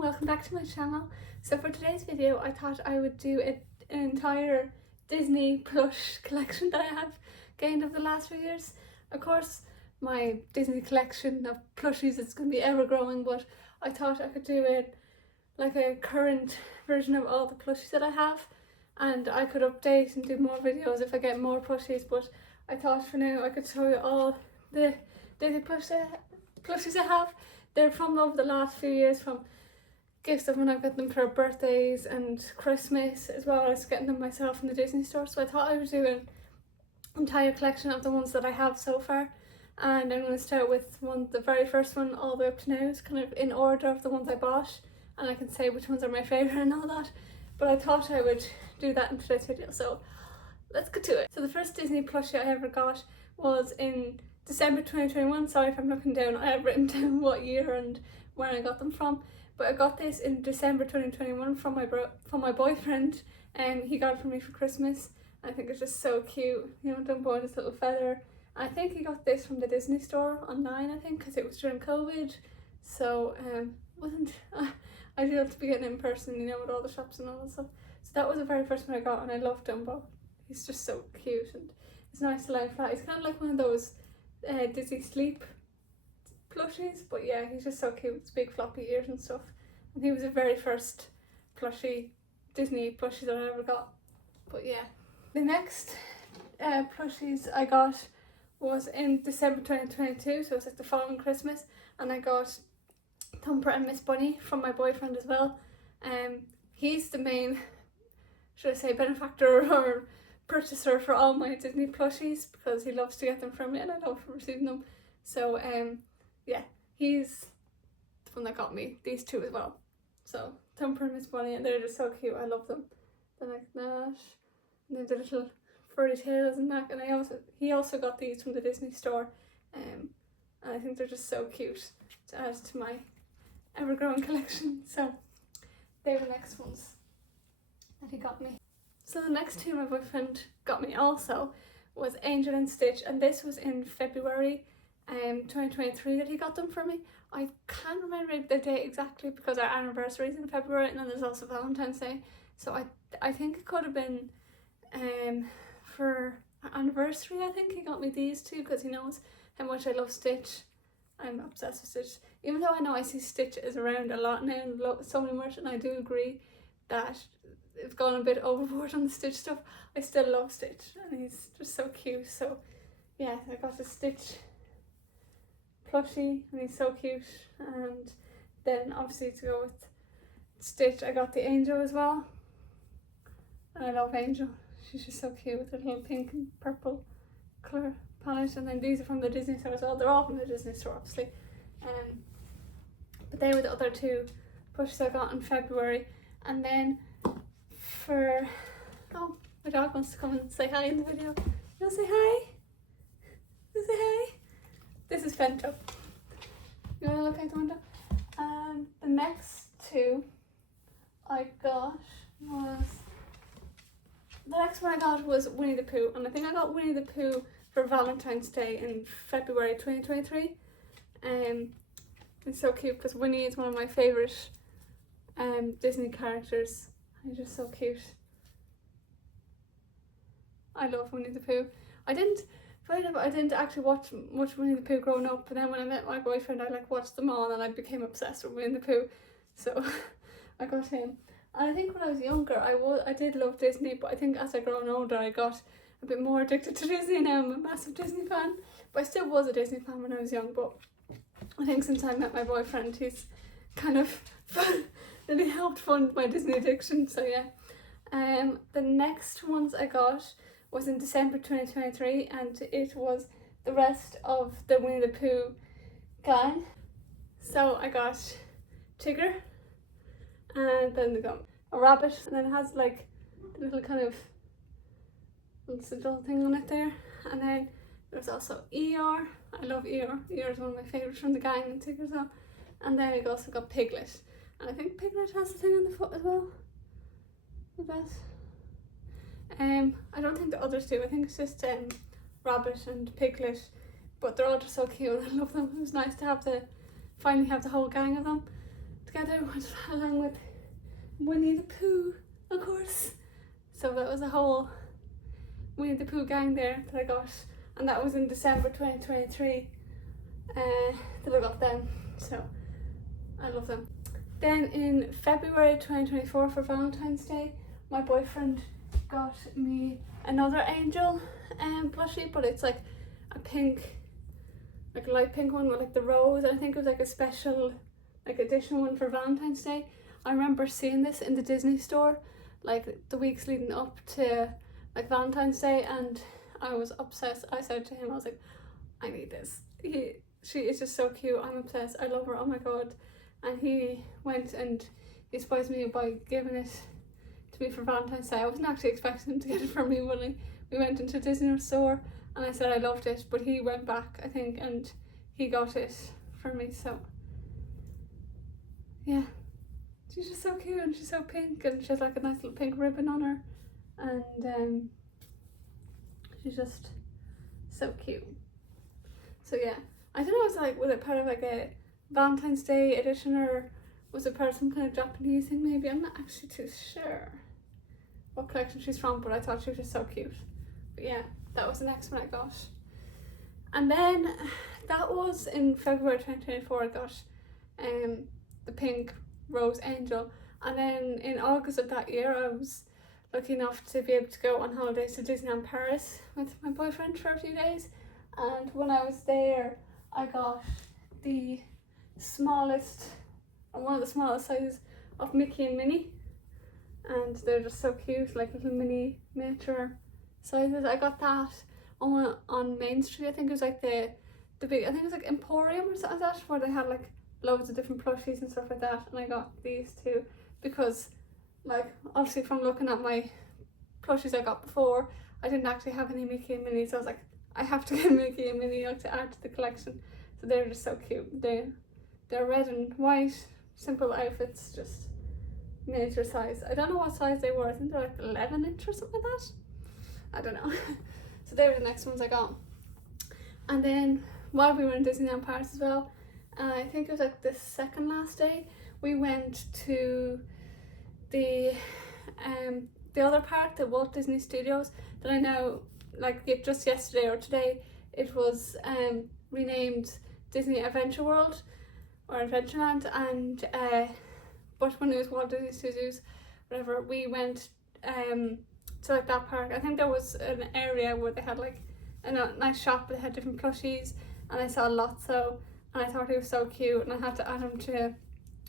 welcome back to my channel. So for today's video I thought I would do an entire Disney plush collection that I have gained over the last few years. Of course my Disney collection of plushies is going to be ever growing, but I thought I could do it like a current version of all the plushies that I have, and I could update and do more videos if I get more plushies. But I thought for now I could show you all the Disney plushies I have. They're from over the last few years, from gifts of when I've got them for birthdays and Christmas, as well as getting them myself in the Disney store. So I thought I would do an entire collection of the ones that I have so far, and I'm going to start with the very first one all the way up to now. It's kind of in order of the ones I bought, and I can say which ones are my favourite and all that, but I thought I would do that in today's video, so let's get to it. So the first Disney plushie I ever got was in December 2021. Sorry if I'm looking down, I have written down what year and when I got them from, but I got this in December 2021 from my boyfriend, and he got it for me for Christmas. I think it's just so cute, you know, Dumbo and his little feather. I think he got this from the Disney store online, I think, because it was during COVID, so wasn't ideal to be getting in person, you know, with all the shops and all that stuff. So that was the very first one I got, and I love Dumbo. He's just so cute, and it's nice to lie flat. He's kind of like one of those Disney sleep plushies, but yeah, he's just so cute with his big floppy ears and stuff. And he was the very first Disney plushie that I ever got. But yeah, the next plushies I got was in December 2022, so it's like the following Christmas, and I got Thumper and Miss Bunny from my boyfriend as well. He's the main, should I say, benefactor or purchaser for all my Disney plushies, because he loves to get them from me and I love receiving them. So yeah, he's the one that got me these two as well. So Thumper and Miss Bunny, and they're just so cute. I love them. They're like that, and then the little furry tails and that. And he also got these from the Disney store, and I think they're just so cute to add to my ever-growing collection. So they're the next ones that he got me. So the next two my boyfriend got me also was Angel and Stitch, and this was in February 2023 that he got them for me. I can't remember the date exactly because our anniversary is in February, and then there's also Valentine's Day, so I think it could have been for our anniversary. I think he got me these two because he knows how much I love Stitch. I'm obsessed with Stitch, even though I know I see Stitch is around a lot now and so many much, and I do agree that it's gone a bit overboard on the Stitch stuff. I still love Stitch, and he's just so cute. So yeah, I got the Stitch plushie, and he's so cute. And then obviously to go with Stitch, I got the Angel as well, and I love Angel. She's just so cute with her little pink and purple colour palette. And then these are from the Disney store as well. They're all from the Disney store, obviously. But they were the other two plushies I got in February. And then oh, my dog wants to come and say hi in the video. You want to say hi? You say hi? This is Fento. You want to look out the window? And the next two I got was, the next one I got was Winnie the Pooh, and I think I got Winnie the Pooh for Valentine's Day in February 2023. It's so cute because Winnie is one of my favourite Disney characters. He's just so cute. I love Winnie the Pooh. I didn't actually watch much Winnie the Pooh growing up, but then when I met my boyfriend I watched them all, and I became obsessed with Winnie the Pooh. So I got him. And I think when I was younger I did love Disney, but I think as I grown older I got a bit more addicted to Disney. Now I'm a massive Disney fan, but I still was a Disney fan when I was young. But I think since I met my boyfriend, he's kind of really helped fund my Disney addiction. So yeah, the next ones I got was in December 2023, and it was the rest of the Winnie the Pooh gang. So I got Tigger, and then they got a rabbit, and then it has like the little kind of little sigil thing on it there. And then there's also Eeyore. I love Eeyore. Eeyore is one of my favourites from the gang, and Tigger as well. And then we also got Piglet, and I think Piglet has the thing on the foot as well. I bet. I don't think the others do. I think it's just Rabbit and Piglet, but they're all just so cute. I love them. It was nice to finally have the whole gang of them together along with Winnie the Pooh, of course. So that was a whole Winnie the Pooh gang there that I got, and that was in December 2023 that I got them, so I love them. Then in February 2024 for Valentine's Day, my boyfriend got me another angel plushie, but it's like a pink, like a light pink one with like the rose, and I think it was like a special like edition one for Valentine's Day. I remember seeing this in the Disney store like the weeks leading up to like Valentine's Day, and I was obsessed. I said to him, I was like, I need this. She is just so cute. I'm obsessed. I love her. Oh my god. And he went and he surprised me by giving it to me for Valentine's Day. I wasn't actually expecting him to get it for me when we went into a Disney store, and I said I loved it, but he went back, I think, and he got it for me. So yeah, she's just so cute, and she's so pink, and she has like a nice little pink ribbon on her, and she's just so cute. So yeah, I don't know, was it part of like a Valentine's Day edition, or was it part of some kind of Japanese thing maybe? I'm not actually too sure what collection she's from, but I thought she was just so cute. But yeah, that was the next one I got. And then that was in February 2024 I got the pink rose angel, and then in August of that year I was lucky enough to be able to go on holidays to Disneyland Paris with my boyfriend for a few days, and when I was there I got the smallest, or one of the smallest sizes of Mickey and Minnie, and they're just so cute, like little mini miniature sizes. I got that on Main Street. I think it was like the big, I think it was like Emporium or something like that, where they had like loads of different plushies and stuff like that, and I got these two because like obviously from looking at my plushies I got before, I didn't actually have any Mickey and Minnie, so I was like, I have to get Mickey and Minnie like to add to the collection. So they're just so cute. They're red and white, simple outfits, just miniature size. I don't know what size they were. I think they're like 11-inch or something like that. I don't know. So they were the next ones I got. And then while we were in Disneyland Paris as well, I think it was like the second last day, we went to the other park, the Walt Disney Studios, that I know like just yesterday or today it was renamed Disney Adventure World or Adventureland, and but when it was Walt Disney Studios, whatever, we went to like that park. I think there was an area where they had like a nice shop that had different plushies, and I saw Lotso, and I thought he was so cute, and I had to add him to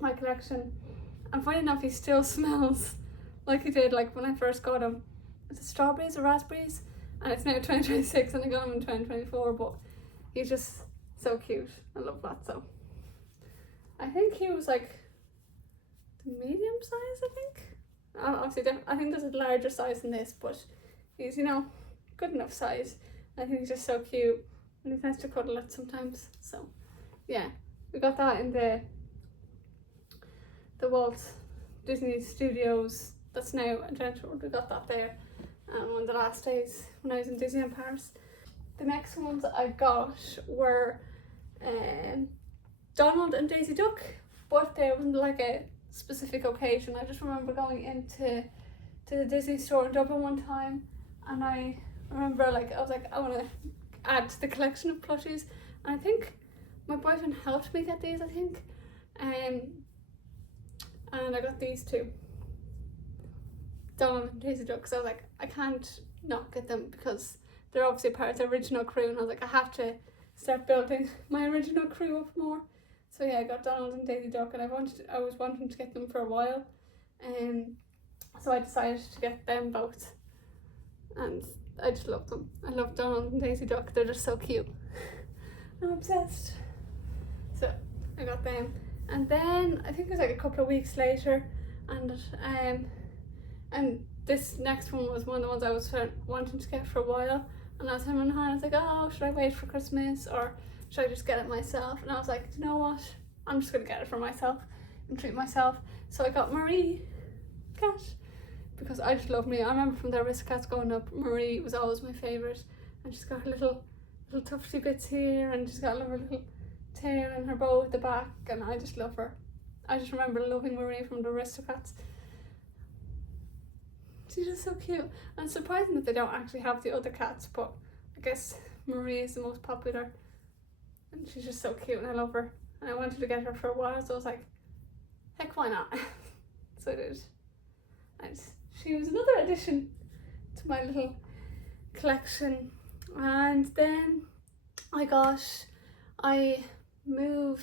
my collection. And funny enough, he still smells like he did like when I first got him. Is it strawberries or raspberries? And it's now 2026 and I got him in 2024, but he's just so cute. I love Lotso. I think he was like the medium size, I think. Obviously, I think there's a larger size than this, but he's, you know, good enough size. I think he's just so cute, and he's nice to cuddle at sometimes. So yeah, we got that in the Walt Disney Studios, that's now Adventure World. We got that there one of the last days when I was in Disneyland Paris. The next ones I got were Donald and Daisy Duck, but there wasn't like a specific occasion. I just remember going into the Disney store in Dublin one time, and I remember like I was like, I want to add to the collection of plushies, and I think my boyfriend helped me get these, I think, and I got these two, Donald and Daisy Duck, because I was like, I can't not get them because they're obviously part of the original crew, and I was like, I have to start building my original crew up more. So yeah, I got Donald and Daisy Duck, and I was wanting to get them for a while, so I decided to get them both, and I just love them. I love Donald and Daisy Duck. They're just so cute. I'm obsessed. So I got them, and then I think it was like a couple of weeks later, and this next one was one of the ones I was wanting to get for a while, and I was hemming and hawing. I was like, oh, should I wait for Christmas or should I just get it myself? And I was like, you know what, I'm just gonna get it for myself and treat myself. So I got Marie cat because I just love Marie. I remember from the Aristocats growing up, Marie was always my favourite, and she's got her little tufty bits here, and she's got a little tail and her bow at the back, and I just love her. I just remember loving Marie from the Aristocrats. She's just so cute. And it's surprising that they don't actually have the other cats, but I guess Marie is the most popular. And she's just so cute and I love her. And I wanted to get her for a while, so I was like, heck, why not? So I did. And she was another addition to my little collection. And then I moved,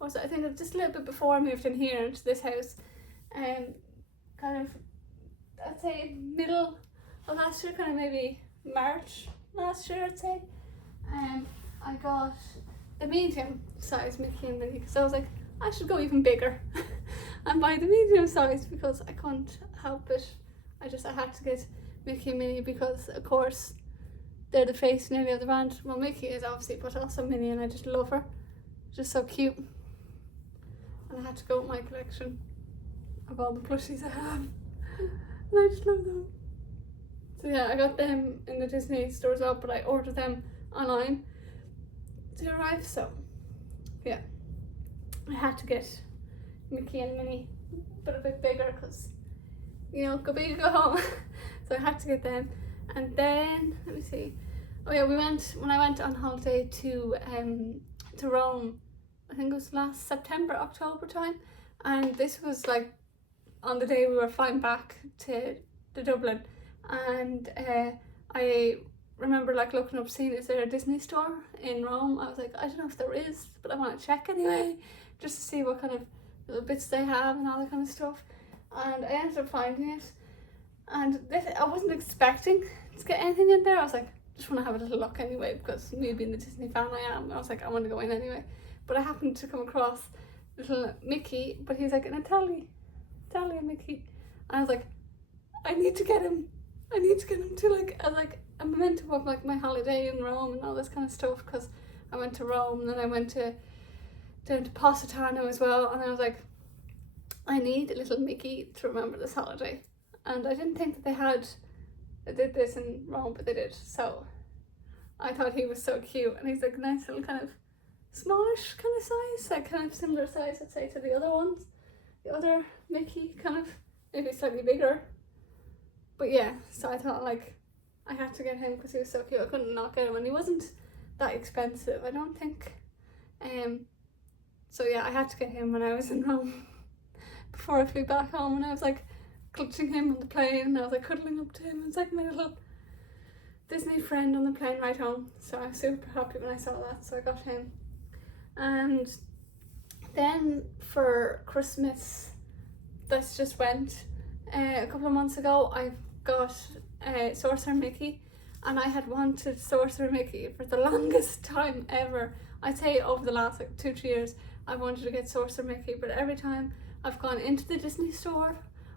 I think just a little bit before I moved in here into this house, kind of, I'd say middle of last year, kind of maybe March last year, I'd say. I got the medium size Mickey and Minnie because I was like, I should go even bigger and buy the medium size because I couldn't help it. I had to get Mickey and Minnie because of course they're the face nearly of the band. Well, Mickey is obviously, but also Minnie, and I just love her. Just so cute. And I had to go with my collection of all the plushies I have. And I just love them. So yeah, I got them in the Disney store as well, but I ordered them online to arrive, so yeah. I had to get Mickey and Minnie, but a bit bigger because, you know, go big or go home. So I had to get them. And then, let me see. Oh yeah, when I went on holiday to Rome, I think it was last September, October time. And this was like on the day we were flying back to Dublin. And I remember like looking up, seeing, is there a Disney store in Rome? I was like, I don't know if there is, but I want to check anyway, just to see what kind of little bits they have and all that kind of stuff. And I ended up finding it. And I wasn't expecting to get anything in there. I was like, just want to have a little look anyway, because me being the Disney fan I am, I was like, I want to go in anyway. But I happened to come across little Mickey, but he's like an Italian Mickey. And I was like, I need to get him to like, as like a memento of like my holiday in Rome and all this kind of stuff, because I went to Rome and then I went down to Positano as well, and I was like, I need a little Mickey to remember this holiday. And I didn't think that they did this in Rome, but they did. So I thought he was so cute, and he's like a nice little kind of smallish kind of size, like kind of similar size, I'd say, to the other ones. The other Mickey, kind of maybe slightly bigger. But yeah, so I thought like I had to get him because he was so cute. I couldn't not get him, and he wasn't that expensive, I don't think. So yeah, I had to get him when I was in Rome before I flew back home, and I was like clutching him on the plane, and I was like cuddling up to him. It was like my little Disney friend on the plane ride home. So I was super happy when I saw that, so I got him. And then for Christmas, this just went a couple of months ago, I got Sorcerer Mickey, and I had wanted Sorcerer Mickey for the longest time ever. I'd say over the last like 2-3 years I've wanted to get Sorcerer Mickey, but every time I've gone into the Disney store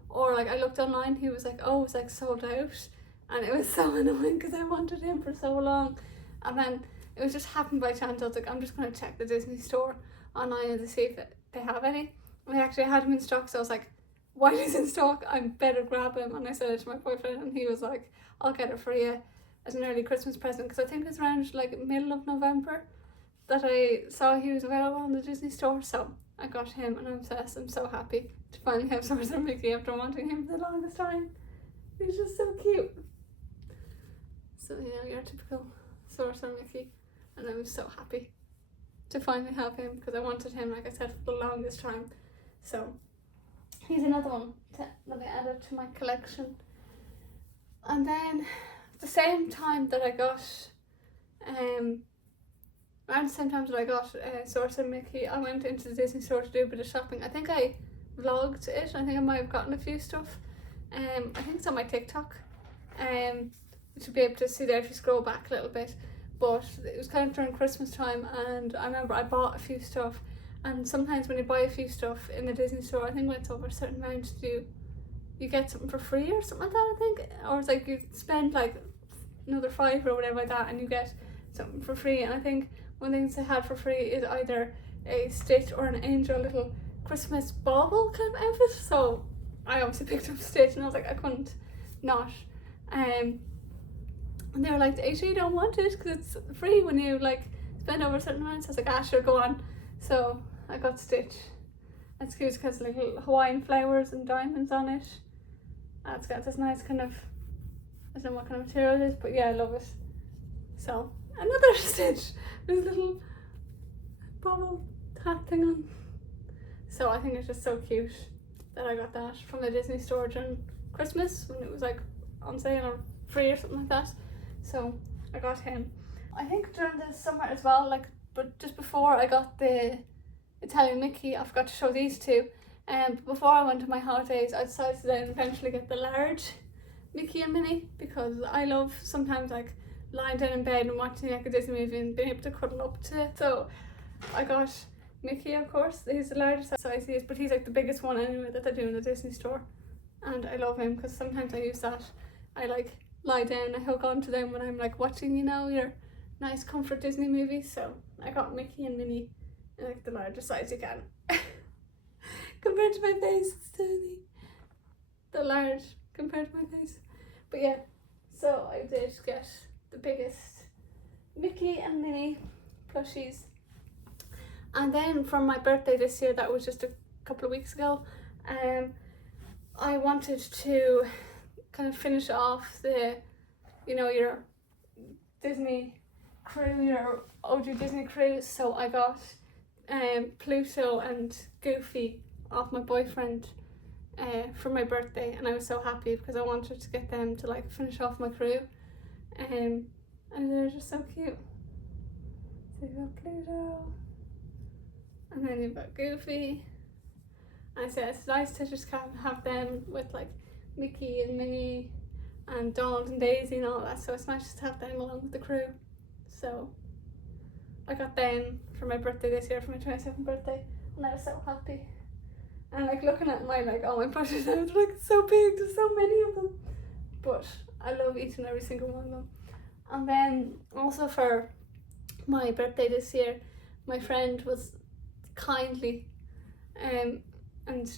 or like I looked online, he was like, oh, it's like sold out, and it was so annoying because I wanted him for so long. And then it was just happened by chance. I was like, I'm just going to check the Disney store online to see if they have any, and they actually had him in stock. So I was like, while he's in stock, I better grab him. And I said it to my boyfriend, and he was like, I'll get it for you as an early Christmas present, because I think it's around like middle of November that I saw he was available in the Disney store. So I got him, and I'm obsessed. I'm so happy to finally have Sorcerer Mickey after wanting him for the longest time. He's just so cute. So yeah, your typical Sorcerer Mickey, and I'm so happy to finally have him because I wanted him, like I said, for the longest time. So he's another one that I added to my collection. And then at the same time that I got around the same time that I got Sorcerer Mickey, I went into the Disney store to do a bit of shopping. I think I vlogged it. I think I might have gotten a few stuff. I think it's on my TikTok. You should be able to see there if you scroll back a little bit. But it was kind of during Christmas time, and I remember I bought a few stuff. And sometimes when you buy a few stuff in the Disney store, I think when it's over a certain amount, you get something for free or something like that, I think. Or it's like you spend like another $5 or whatever like that, and you get something for free. And I think one thing they had for free is either a Stitch or an Angel little Christmas bauble kind of outfit. So I obviously picked up Stitch, and I was like, I couldn't not. And they were like, are you sure you don't want it? Because it's free when you like spend over a certain amount. So I was like, sure, go on. So I got Stitch. It's cute because like little Hawaiian flowers and diamonds on it. And it's got this nice kind of, I don't know what kind of material it is, but yeah, I love it. So another stitch with this little bubble hat thing on. So I think it's just so cute that I got that from the Disney store during Christmas when it was like on sale or free or something like that. So I got him. I think during the summer as well, like, but just before I got the Italian Mickey, I forgot to show these two. Before I went to my holidays, I decided to then eventually get the large Mickey and Minnie because I love sometimes like lying down in bed and watching like a Disney movie and being able to cuddle up to it. So I got Mickey, of course. He's the largest size he is, but he's like the biggest one anyway that they do in the Disney store. And I love him because sometimes I use that. I like lie down, I hook onto them when I'm like watching, you know, your nice comfort Disney movies. So I got Mickey and Minnie in like the largest size you can. Compared to my face, it's tiny. The large compared to my face. But yeah, so I did get the biggest Mickey and Minnie plushies. And then for my birthday this year, that was just a couple of weeks ago, I wanted to kind of finish off the, you know, your Disney crew, your OG Disney crew. So I got Pluto and Goofy off my boyfriend for my birthday, and I was so happy because I wanted to get them to like finish off my crew, and they're just so cute. So you've got Pluto, and then you've got Goofy. I said it's nice to just have them with like Mickey and Minnie and Dawn and Daisy and all that, so it's nice to have them along with the crew. So I got them for my birthday this year, for my 27th birthday, and I was so happy. And like looking at my like all my plushies now, they're like so big, there's so many of them. But I love each and every single one of them. And then also for my birthday this year, my friend was kindly and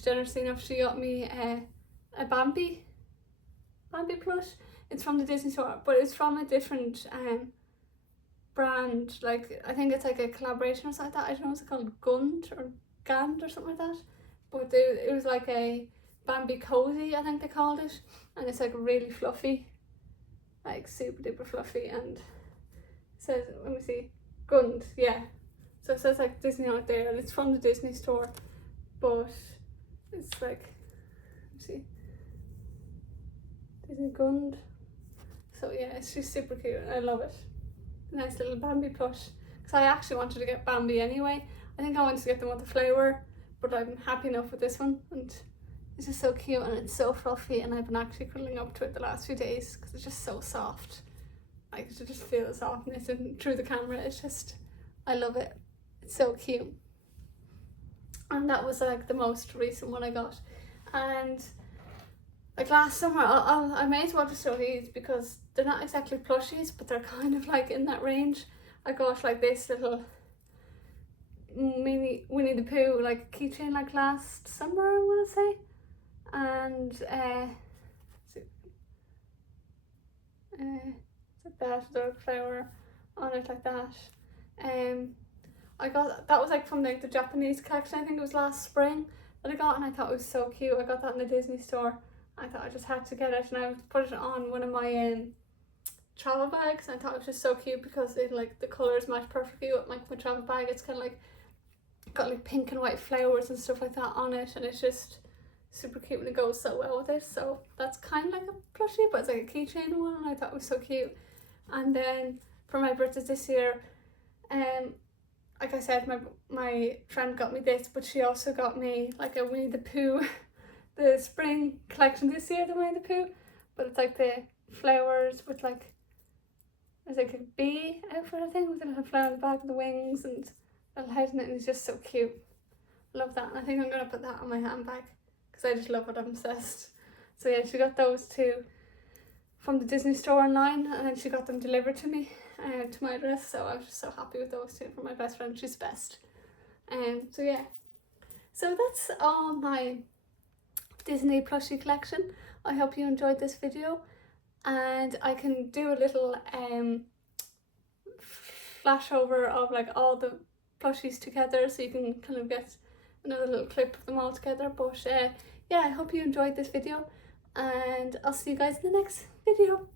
generously enough, she got me a Bambi plush. It's from the Disney store, but it's from a different brand. Like I think it's like a collaboration or something like that. I don't know, it's called Gund or Gand or something like that. But it was like a Bambi cozy, I think they called it, and it's like really fluffy, like super duper fluffy, and it says, let me see, Gund, yeah. So it says like Disney on it there, and it's from the Disney store, but it's like, let me see, Disney Gund. So yeah, it's just super cute. I love it. Nice little Bambi plush. Because I actually wanted to get Bambi anyway. I think I wanted to get them with the flower, but I'm happy enough with this one, and it's just so cute and it's so fluffy, and I've been actually cuddling up to it the last few days because it's just so soft. I could just feel the softness and through the camera. It's just, I love it. It's so cute. And that was like the most recent one I got. And like last summer, I may as well just show these because they're not exactly plushies, but they're kind of like in that range. I got like this little mini Winnie the Pooh like keychain like last summer, I want to say, and it's like that, the flower on it like that. I got that was like from like the Japanese collection. I think it was last spring that I got, and I thought it was so cute. I got that in the Disney store. I thought I just had to get it, and I put it on one of my travel bags. I thought it was just so cute because it like the colours match perfectly with my travel bag. It's kind of like got like pink and white flowers and stuff like that on it, and it's just super cute and it goes so well with it. So that's kind of like a plushie, but it's like a keychain one, and I thought it was so cute. And then for my birthday this year, like I said, my friend got me this, but she also got me like a Winnie the Pooh, the spring collection this year, the Winnie the Pooh, but it's like the flowers with like, it's like a bee outfit, I think, with a little flower on the back of the wings and little head in it, and it's just so cute. I love that, and I think I'm going to put that on my handbag because I just love it, I'm obsessed. So yeah, she got those two from the Disney store online, and then she got them delivered to me to my address, so I was just so happy with those two for my best friend. She's the best. So yeah, so that's all my Disney plushie collection. I hope you enjoyed this video, and I can do a little flash over of like all the plushies together so you can kind of get another little clip of them all together. But yeah, I hope you enjoyed this video, and I'll see you guys in the next video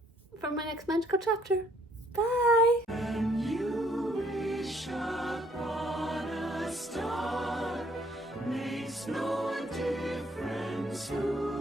for my next magical chapter. Bye! When you wish upon a star, makes no difference who